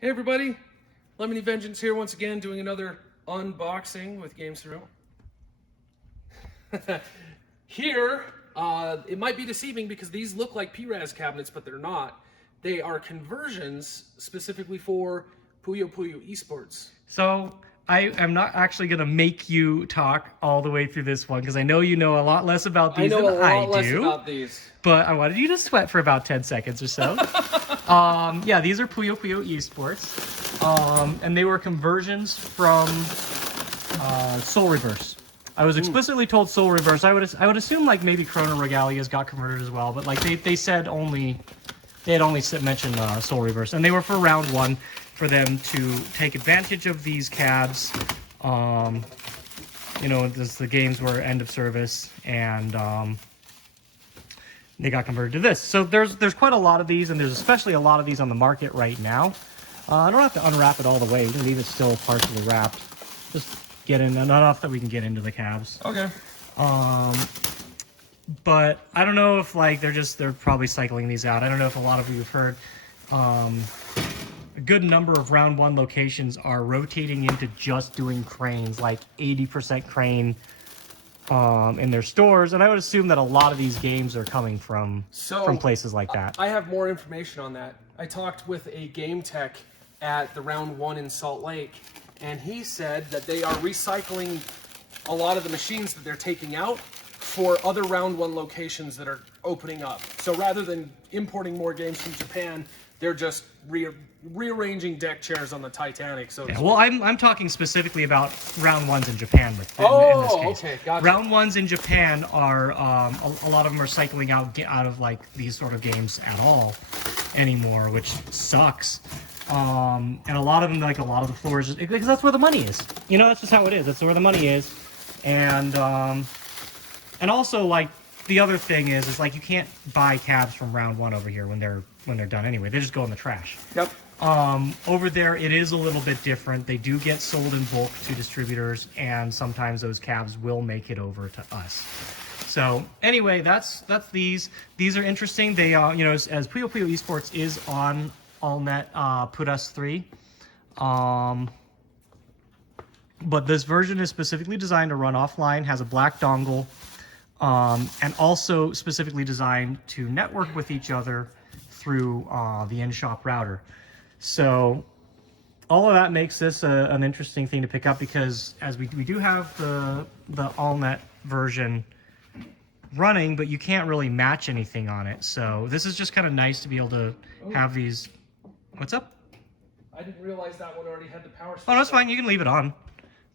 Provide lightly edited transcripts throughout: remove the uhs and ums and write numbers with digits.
Hey everybody, Lemony Vengeance here once again doing another unboxing with Games Through. Here, it might be deceiving because these look like PRAS cabinets, but they're not. They are conversions specifically for Puyo Puyo eSports. So I am not actually going to make you talk all the way through this one because I know you know a lot less about these than I do. I know a lot less about these. But I wanted you to sweat for about 10 seconds or so. Yeah, these are Puyo Puyo eSports. And they were conversions from Soul Reverse. I was explicitly told Soul Reverse. I would assume like maybe Chrono Regalia's got converted as well, but like they said only they had only mentioned Soul Reverse, and they were for round one for them to take advantage of these cabs. You know, the games were end of service, and they got converted to this. So there's quite a lot of these, and there's especially a lot of these on the market right now. I don't have to unwrap it all the way. You can leave it still partially wrapped. Just get in enough that we can get into the cabs. Okay. But I don't know if like they're probably cycling these out. I don't know if a lot of you have heard. A good number of round one locations are rotating into just doing cranes, like 80% crane in their stores, and I would assume that a lot of these games are coming from places like that. I have more information on that. I talked with a game tech at the round one in Salt Lake, and he said that they are recycling a lot of the machines that they're taking out for other round one locations that are opening up. So rather than importing more games from Japan, they're just rearranging deck chairs on the Titanic. So yeah, well, I'm talking specifically about round ones in Japan. In this case. Okay, gotcha. Round ones in Japan are a lot of them are cycling out of like these sort of games at all anymore, which sucks. And a lot of them, like a lot of the floors, because that's where the money is. You know, that's just how it is. That's where the money is, and also like the other thing is like you can't buy cabs from round one over here when they're done anyway. They just go in the trash. Yep. Over there, it is a little bit different. They do get sold in bulk to distributors, and sometimes those cabs will make it over to us. So anyway, that's these. These are interesting. They you know, as Puyo Puyo eSports is on AllNet Put Us 3. But this version is specifically designed to run offline, has a black dongle, and also specifically designed to network with each other through the in-shop router. So all of that makes this an interesting thing to pick up, because as we do have the AllNet version running, but you can't really match anything on it. So this is just kind of nice to be able to have these. What's up? I didn't realize that one already had the power switch. Oh, that's fine. You can leave it on.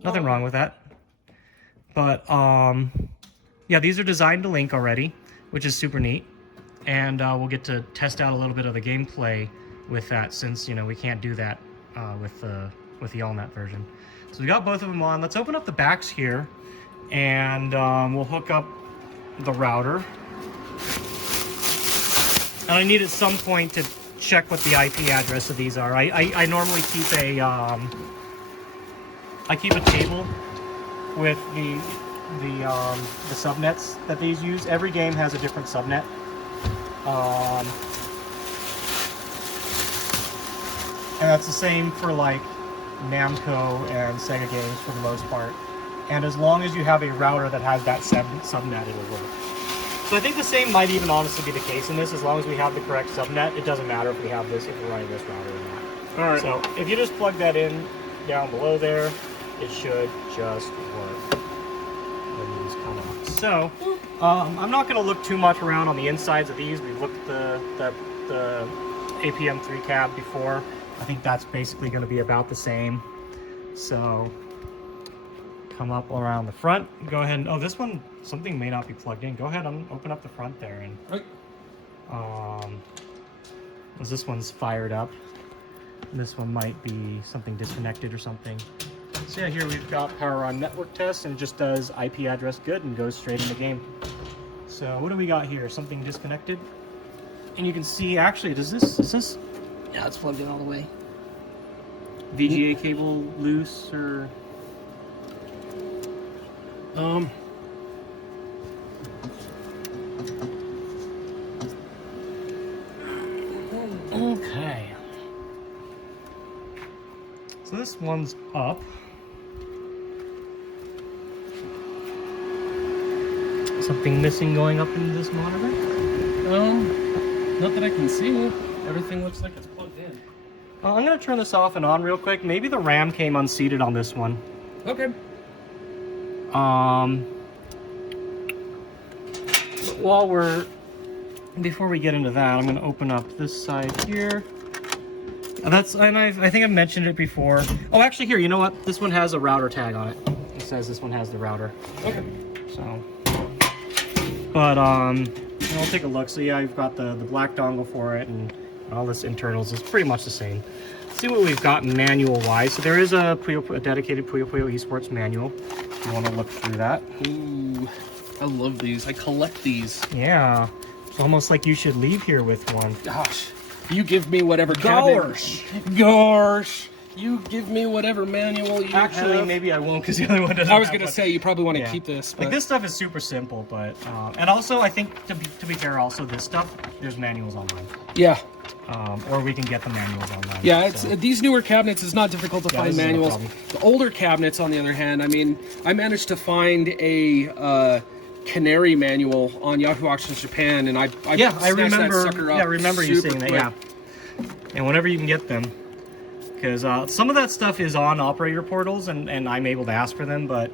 Nothing wrong with that. But yeah, these are designed to link already, which is super neat. And we'll get to test out a little bit of the gameplay with that, since, you know, we can't do that with the AllNet version. So we got both of them on. Let's open up the backs here, and we'll hook up the router. And I need at some point to check what the IP address of these are. I normally keep a table with the subnets that these use. Every game has a different subnet. And that's the same for like Namco and Sega games for the most part. And as long as you have a router that has that subnet, it'll work. So I think the same might even honestly be the case in this. As long as we have the correct subnet, it doesn't matter if we have this, if we're running this router or not. All right. So if you just plug that in down below there, it should just work when these come up. So I'm not going to look too much around on the insides of these. We've looked at the APM3 cab before. I think that's basically going to be about the same. So come up around the front. Go ahead and, oh, this one, something may not be plugged in. Go ahead and open up the front there. And this one's fired up. This one might be something disconnected or something. So yeah, here we've got power on network test, and it just does IP address good and goes straight in the game. So what do we got here? Something disconnected. And you can see, actually, is this? Yeah, it's plugged in all the way. VGA cable loose, or? Okay. So this one's up. Something missing going up in this monitor? Not that I can see. Everything looks like it's plugged in. I'm gonna turn this off and on real quick. Maybe the RAM came unseated on this one. Okay. But before we get into that, I'm gonna open up this side here. I think I've mentioned it before. Oh, actually here, you know what? This one has a router tag on it. It says this one has the router. Okay. So, but I'll take a look. So yeah, you've got the black dongle for it, and all this internals is pretty much the same. Let's see what we've got manual wise. So there is a dedicated Puyo Puyo eSports manual. If you want to look through that. Ooh, I love these. I collect these. Yeah, it's almost like you should leave here with one. Gosh, you give me whatever Gosh. Gosh. You give me whatever manual you Actually, have. maybe I won't because the other one doesn't. I was have gonna one. say you probably want to Yeah. keep this. Like But... this stuff is super simple, but and also I think to be fair, also this stuff there's manuals online, Yeah. or we can get the manuals online. Yeah, it's so. these newer cabinets is not difficult to Yeah, find this isn't a manuals. problem. The older cabinets, on the other hand, I mean, I managed to find a Canary manual on Yahoo Auctions Japan, and I snatched remember. that sucker up. Yeah, I remember you super saying that. quick. Yeah, and whenever you can get them, because some of that stuff is on operator portals, and I'm able to ask for them. But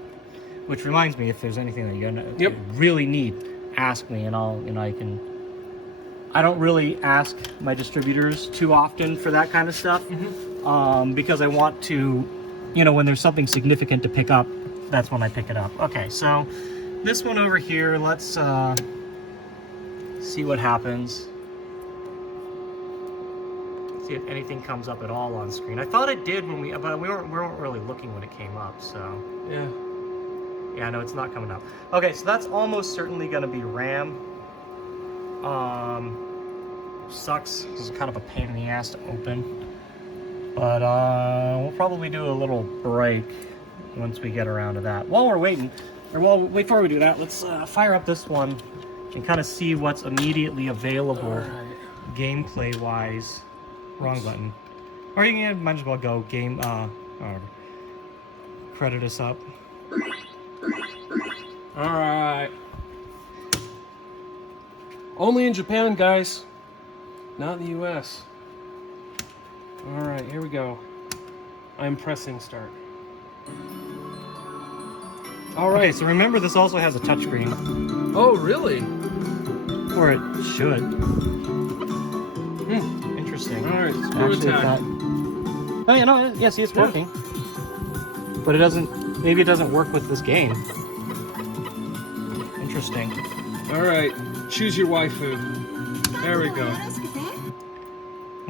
which reminds me, if there's anything that you really need, ask me, and I can. I don't really ask my distributors too often for that kind of stuff, because I want to, when there's something significant to pick up, that's when I pick it up. Okay, so this one over here, let's see what happens. See if anything comes up at all on screen. I thought it did but we weren't really looking when it came up, so. Yeah, no, it's not coming up. Okay, so that's almost certainly gonna be RAM. Sucks, it's kind of a pain in the ass to open. But we'll probably do a little break once we get around to that. While we're waiting, before we do that, let's fire up this one and kind of see what's immediately available gameplay-wise. Wrong button. Or you can might as well go game, credit us up. Alright. Only in Japan, guys. Not in the US. Alright, here we go. I'm pressing start. Alright, so remember this also has a touchscreen. Oh, really? Or it should. Interesting. Alright, screw Actually, attack. Oh, yeah, no, yeah, see, it's working. But maybe it doesn't work with this game. Interesting. Alright, choose your waifu. There we go.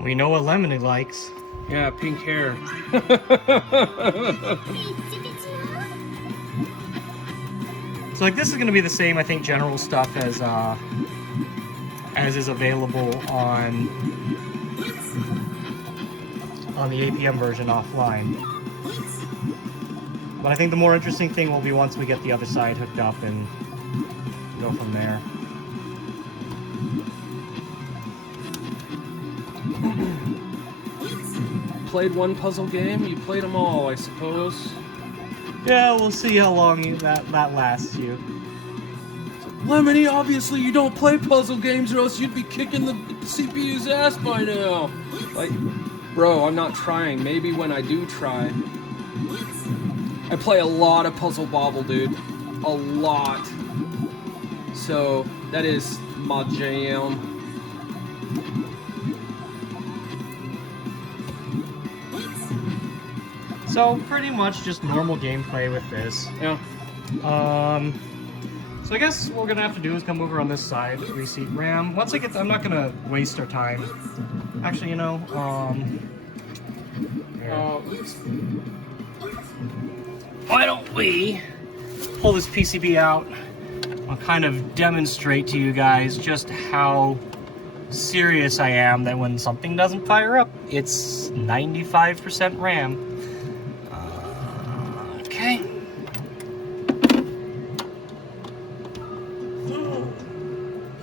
We know what Lemony likes. Yeah, pink hair. So like this is going to be the same, I think, general stuff as is available on the APM version offline. But I think the more interesting thing will be once we get the other side hooked up and go from there. Played one puzzle game, you played them all, I suppose. Yeah, we'll see how long that lasts you. Lemony, obviously you don't play puzzle games or else you'd be kicking the CPU's ass by now. Like, bro, I'm not trying. Maybe when I do try. I play a lot of Puzzle Bobble, dude. A lot. So, that is my jam. So pretty much just normal gameplay with this. Yeah. So I guess what we're gonna have to do is come over on this side, reseat RAM. Once I get, I'm not gonna waste our time. Actually, you know, why don't we pull this PCB out? I'll kind of demonstrate to you guys just how serious I am that when something doesn't fire up, it's 95% RAM. Okay.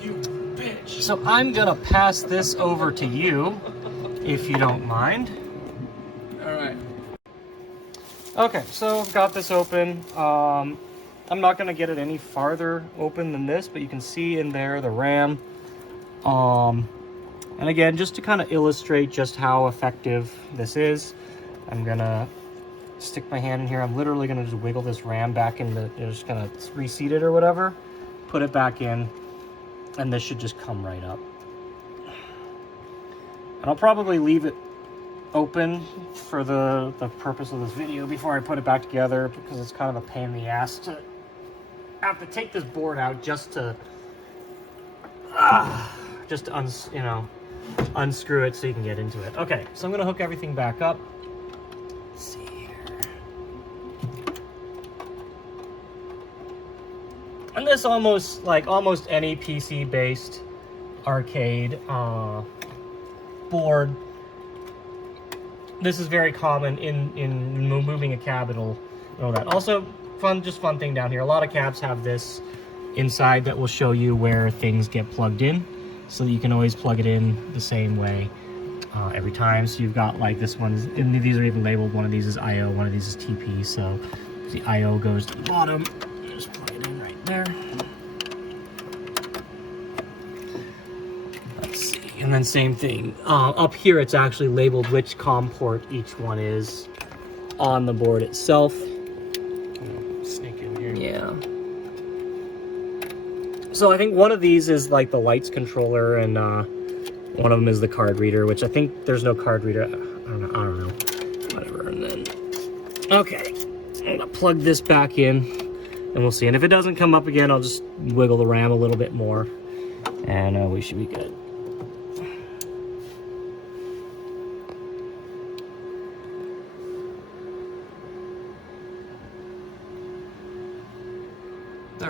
You bitch. So I'm gonna pass this over to you, if you don't mind. Alright. Okay, so I've got this open. I'm not going to get it any farther open than this, but you can see in there the RAM. And again, just to kind of illustrate just how effective this is, I'm going to stick my hand in here. I'm literally going to just wiggle this RAM back into, just going to reseat it or whatever, put it back in, and this should just come right up. And I'll probably leave it open for the purpose of this video before I put it back together, because it's kind of a pain in the ass to have to take this board out just to unscrew it so you can get into it. Okay, so I'm gonna hook everything back up. Let's see here. And this almost any PC based arcade board, this is very common in moving a cab. It'll know that. Also, fun thing down here. A lot of cabs have this inside that will show you where things get plugged in, so that you can always plug it in the same way every time. So you've got like this one, and these are even labeled. One of these is I/O, one of these is TP. So the I/O goes to the bottom. Just plug it in right there. And then same thing, up here it's actually labeled which COM port each one is on the board itself. Sneak in here. Yeah. So I think one of these is like the lights controller, and one of them is the card reader, which I think there's no card reader. I don't know. Whatever. And then, okay, I'm gonna plug this back in, and we'll see. And if it doesn't come up again, I'll just wiggle the RAM a little bit more, and we should be good.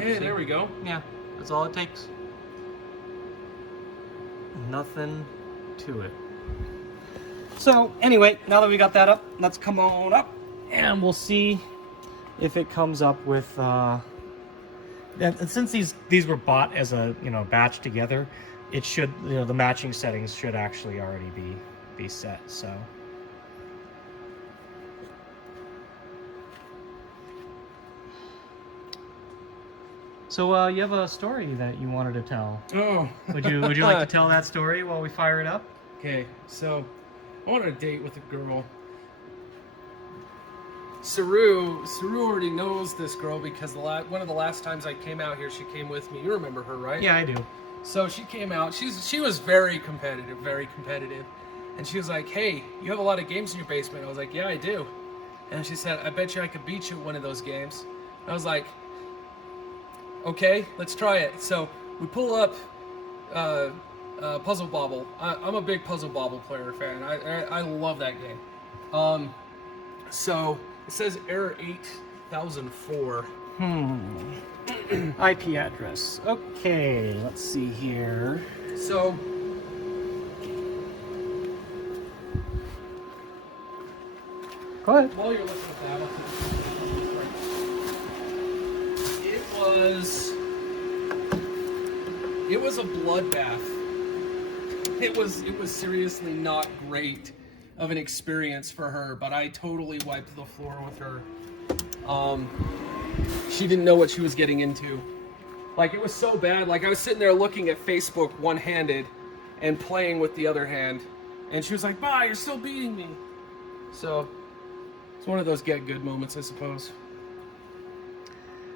Hey, there we go. Yeah, that's all it takes. Nothing to it. So anyway, now that we got that up, let's come on up and we'll see if it comes up with and since these were bought as a batch together, it should, the matching settings should actually already be set. So you have a story that you wanted to tell. Oh. Would you like to tell that story while we fire it up? Okay, so I went on a date with a girl. Saru already knows this girl because one of the last times I came out here, she came with me. You remember her, right? Yeah, I do. So she came out. She was very competitive, and she was like, "Hey, you have a lot of games in your basement." I was like, "Yeah, I do." And she said, "I bet you I could beat you at one of those games." I was like, "Okay, let's try it." So we pull up Puzzle Bobble. I'm a big Puzzle Bobble player fan. I love that game. So it says error 8004. IP address. Okay, let's see here. So go ahead. while you're looking at that, it was a bloodbath. It was seriously not great of an experience for her, but I totally wiped the floor with her. She didn't know what she was getting into. Like, it was so bad. Like, I was sitting there looking at Facebook one-handed and playing with the other hand, and she was like, "Bah, you're still beating me." So it's one of those get good moments, I suppose.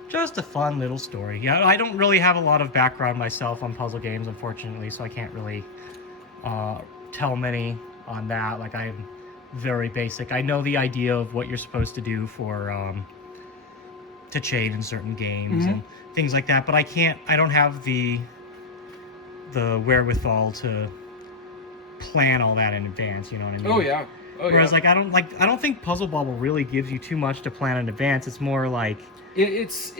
Just a fun little story. Yeah, I don't really have a lot of background myself on puzzle games, unfortunately, so I can't really tell many on that. Like, I'm very basic. I know the idea of what you're supposed to do for to chain in certain games and things like that, but I don't have the wherewithal to plan all that in advance, you know what I mean? Oh yeah. Whereas I don't think Puzzle Bobble really gives you too much to plan in advance. It's more like it's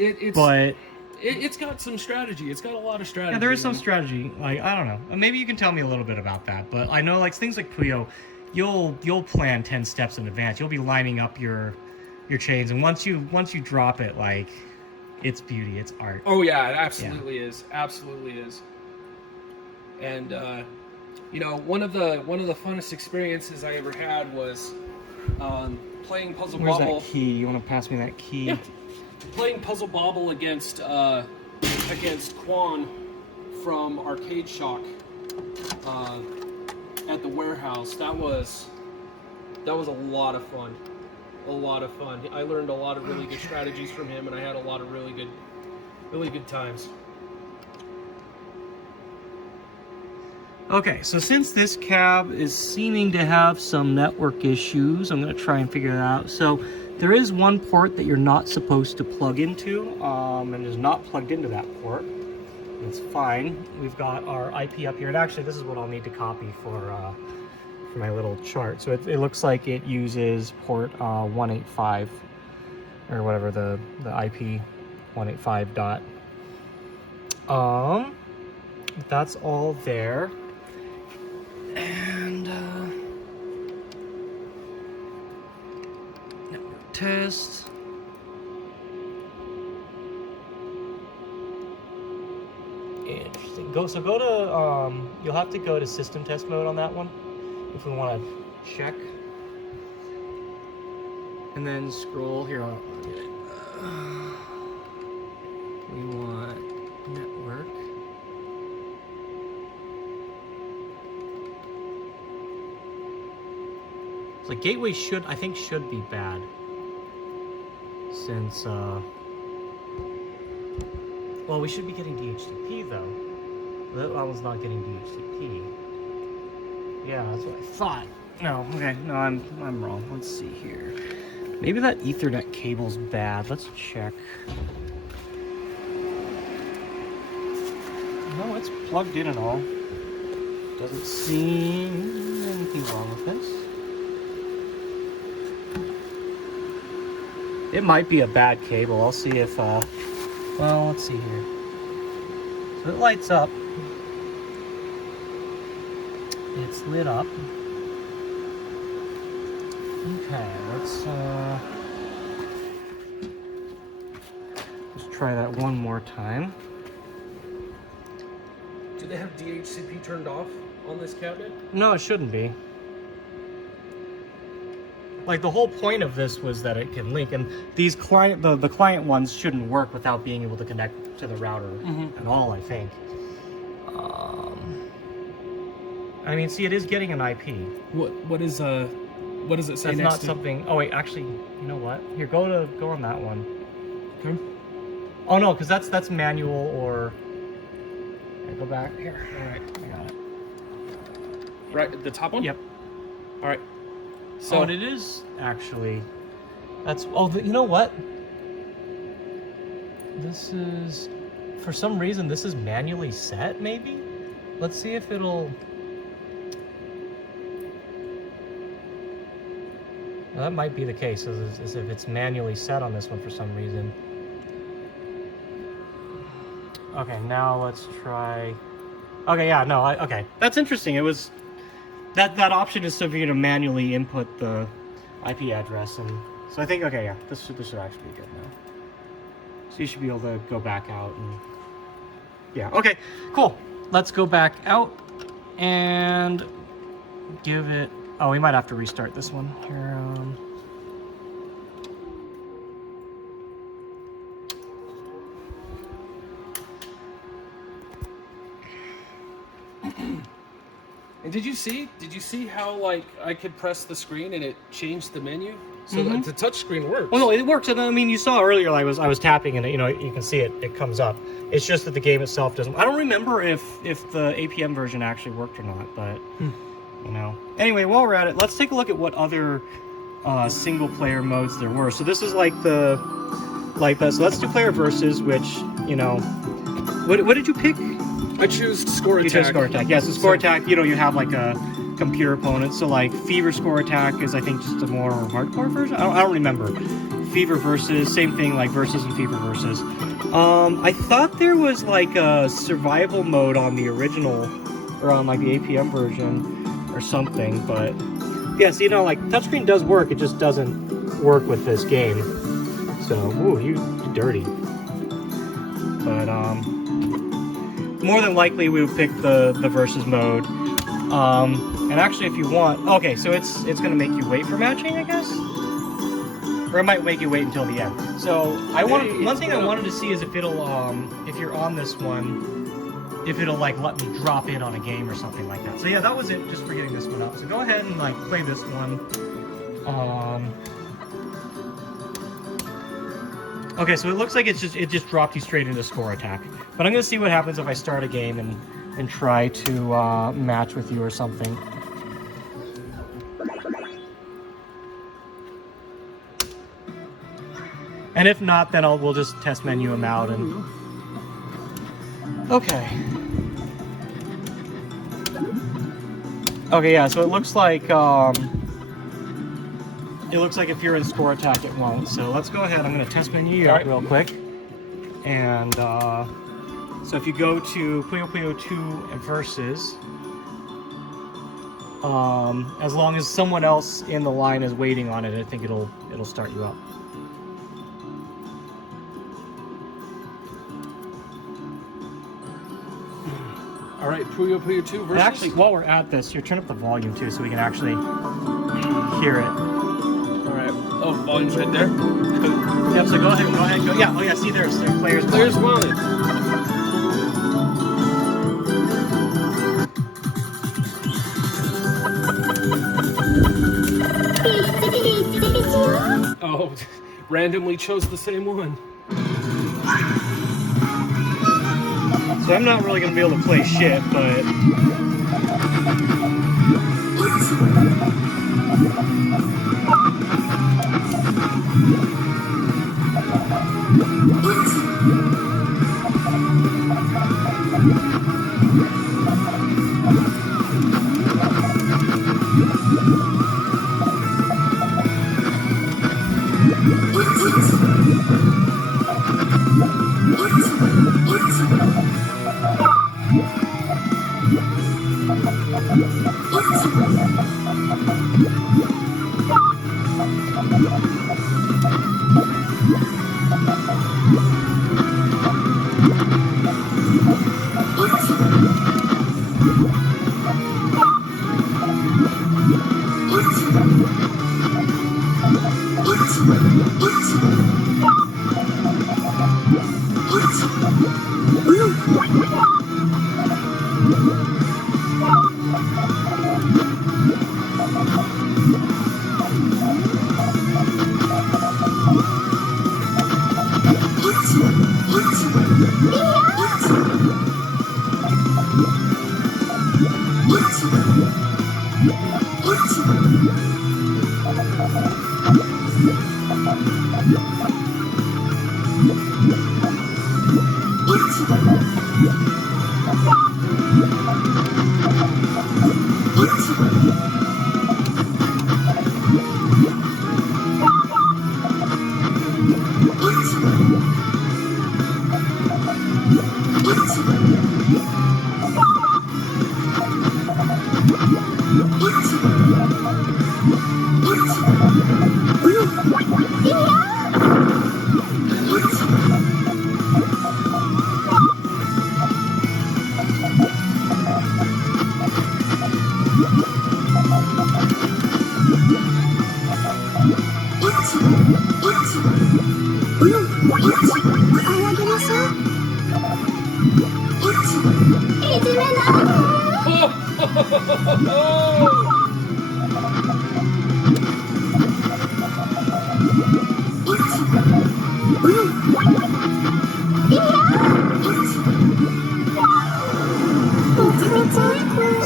got some strategy. It's got a lot of strategy. Yeah, there is some strategy. Like, I don't know. Maybe you can tell me a little bit about that. But I know, like, things like Puyo, you'll plan 10 steps in advance. You'll be lining up your chains, and once you drop it, like, it's beauty, it's art. Oh yeah, it absolutely is. Absolutely is. And one of the funnest experiences I ever had was Playing Puzzle Where's Bobble. that key? You want to pass me that key? Yeah. Playing Puzzle Bobble against Quan from Arcade Shock at the warehouse. That was a lot of fun. A lot of fun. I learned a lot of really good strategies from him, and I had a lot of really good times. Okay, so since this cab is seeming to have some network issues, I'm going to try and figure that out. So there is one port that you're not supposed to plug into, and is not plugged into that port. It's fine. We've got our IP up here, and actually this is what I'll need to copy for my little chart. So it looks like it uses port 185, or whatever the IP 185 dot. That's all there. And network test. Interesting. Go to you'll have to go to system test mode on that one if we want to check. And then scroll here. We want network. So gateway I think should be bad. Since, well, we should be getting DHCP though. That one's not getting DHCP. Yeah, that's what I thought. No, okay, no, I'm wrong. Let's see here. Maybe that Ethernet cable's bad. Let's check. No, it's plugged in and all. Doesn't seem anything wrong with this. It might be a bad cable. I'll see if, well, let's see here. So it lights up. It's lit up. Okay, let's try that one more time. Do they have DHCP turned off on this cabinet? No, it shouldn't be. Like, the whole point of this was that it can link, and these the client ones shouldn't work without being able to connect to the router at all, I think. I mean, see, it is getting an IP. What does it say That's next not to? something. Oh wait, actually, you know what? Here, go on that one. Okay. Oh no, because that's manual or. Here, go back here. All right. I got it. Right, the top one. Yep. All right. So it is actually. That's you know what? This is, for some reason, this is manually set. Maybe. Let's see if it'll. Well, that might be the case, as if it's manually set on this one for some reason. Okay, now let's try. Okay, yeah, no, okay, that's interesting. It was that option is so for you to manually input the IP address, and so I think okay, yeah, this should actually be good now. So you should be able to go back out and yeah, okay, cool. Let's go back out and give it. Oh, we might have to restart this one here. And did you see how like I could press the screen and it changed the menu? So the touch screen works. Well, no, it works. And I mean, you saw earlier, I was tapping and you know, you can see it comes up. It's just that the game itself doesn't. I don't remember if the APM version actually worked or not, but you know. Anyway, while we're at it, let's take a look at what other single player modes there were. So this is like the so let's do player versus, which you know, what did you pick? I choose score attack. You chose score attack. Yes, the score attack. You know, you have like a computer opponent. So like Fever score attack is I think just a more hardcore version. I don't remember. Fever versus, same thing like versus and Fever versus. I thought there was like a survival mode on the original, or on like the APM version or something, but yeah, so you know, like touchscreen does work, it just doesn't work with this game. So, ooh, you dirty. But more than likely we would pick the versus mode. And actually, if you want, okay, so it's gonna make you wait for matching, I guess, or it might make you wait until the end. So one thing I wanted to see is if it'll if you're on this one, if it'll like let me drop in on a game or something like that. So yeah, that was it, just for getting this one up. So go ahead and like play this one. Okay, so it looks like it just dropped you straight into score attack. But I'm gonna see what happens if I start a game and try to match with you or something. And if not, then we'll just test menu them out and. Okay. Okay, yeah. So it looks like if you're in score attack, it won't. So let's go ahead. I'm going to test menu you out real quick. And so if you go to Puyo Puyo 2 and versus, as long as someone else in the line is waiting on it, I think it'll start you up. All right, Puyo Puyo 2 versus. And actually, while we're at this, you turn up the volume too, so we can actually hear it. All right. Oh, volume's right there. Yep. So go ahead, go. Yeah. Oh yeah. See, there's players. Players wanted. Oh, randomly chose the same one. So I'm not really going to be able to play shit, but...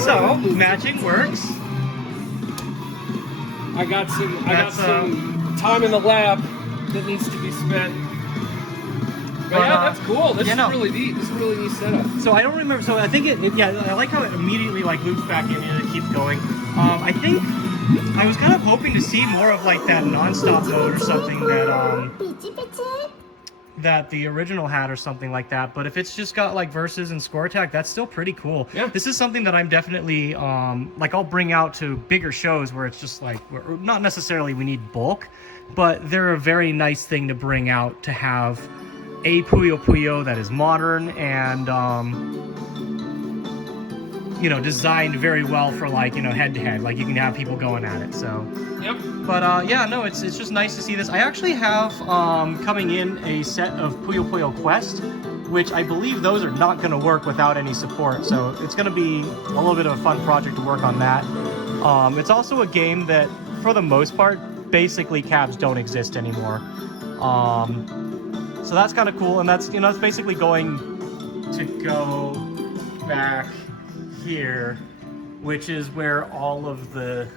So, matching works. I got some time in the lab that needs to be spent. But yeah, that's cool. This is really neat. This is a really neat setup. So I don't remember. So I think I like how it immediately like loops back in and it keeps going. I think I was kind of hoping to see more of like that non-stop mode or something that the original had or something like that. But if it's just got like versus and score attack, that's still pretty cool. Yeah. This is something that I'm definitely like I'll bring out to bigger shows where it's just like not necessarily we need bulk, but they're a very nice thing to bring out to have a Puyo Puyo that is modern and you know, designed very well for like, you know, head to head. Like you can have people going at it. So. Yep. But yeah, no, it's just nice to see this. I actually have coming in a set of Puyo Puyo Quest, which I believe those are not going to work without any support. So it's going to be a little bit of a fun project to work on that. It's also a game that, for the most part, basically cabs don't exist anymore. So that's kind of cool, and that's, you know, it's basically going to go back here, which is where all of the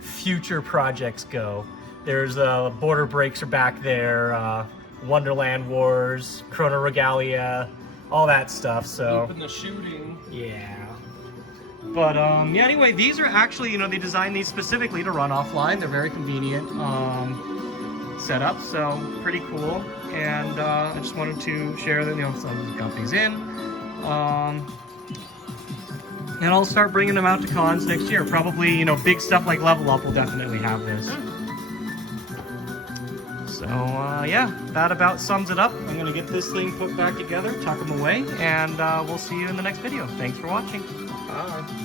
future projects go. There's Border Breaks are back there, Wonderland Wars, Chrono Regalia, all that stuff. So Open the shooting. yeah. But yeah, anyway, these are actually, you know, they designed these specifically to run offline. They're very convenient setup, so pretty cool. And I just wanted to share that, you know, some got these in. And I'll start bringing them out to cons next year. Probably, you know, big stuff like Level Up will definitely have this. So yeah, that about sums it up. I'm gonna get this thing put back together, tuck them away, and we'll see you in the next video. Thanks for watching. Bye.